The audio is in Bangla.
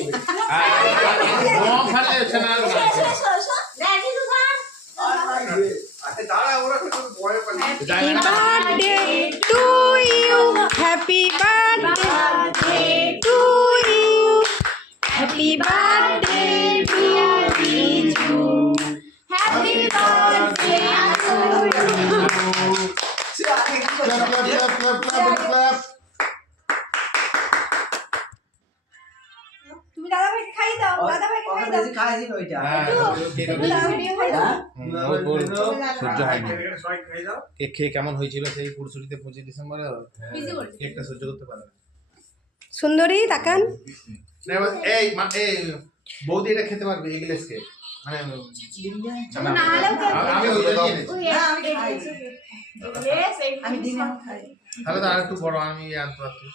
Happy birthday to you. Happy birthday to you. Happy birthday to you. Clap. তুমি দাদা ভাইকে খাই দাও, দাদা ভাইকে খাই দাও। খাইছিল ওইটা সহ্য হয়নি। কেক খেয়ে কেমন হয়েছিল সেই পুরসুরিতে 25 ডিসেম্বরে? কেকটা সহ্য করতে পারে না। সুন্দরী তাকান। এই বৌদি এটা খেতে পারবে এই গ্লাস কেক? মানে আমি তাহলে তো আর একটু বড় আমি আনতে পারছি।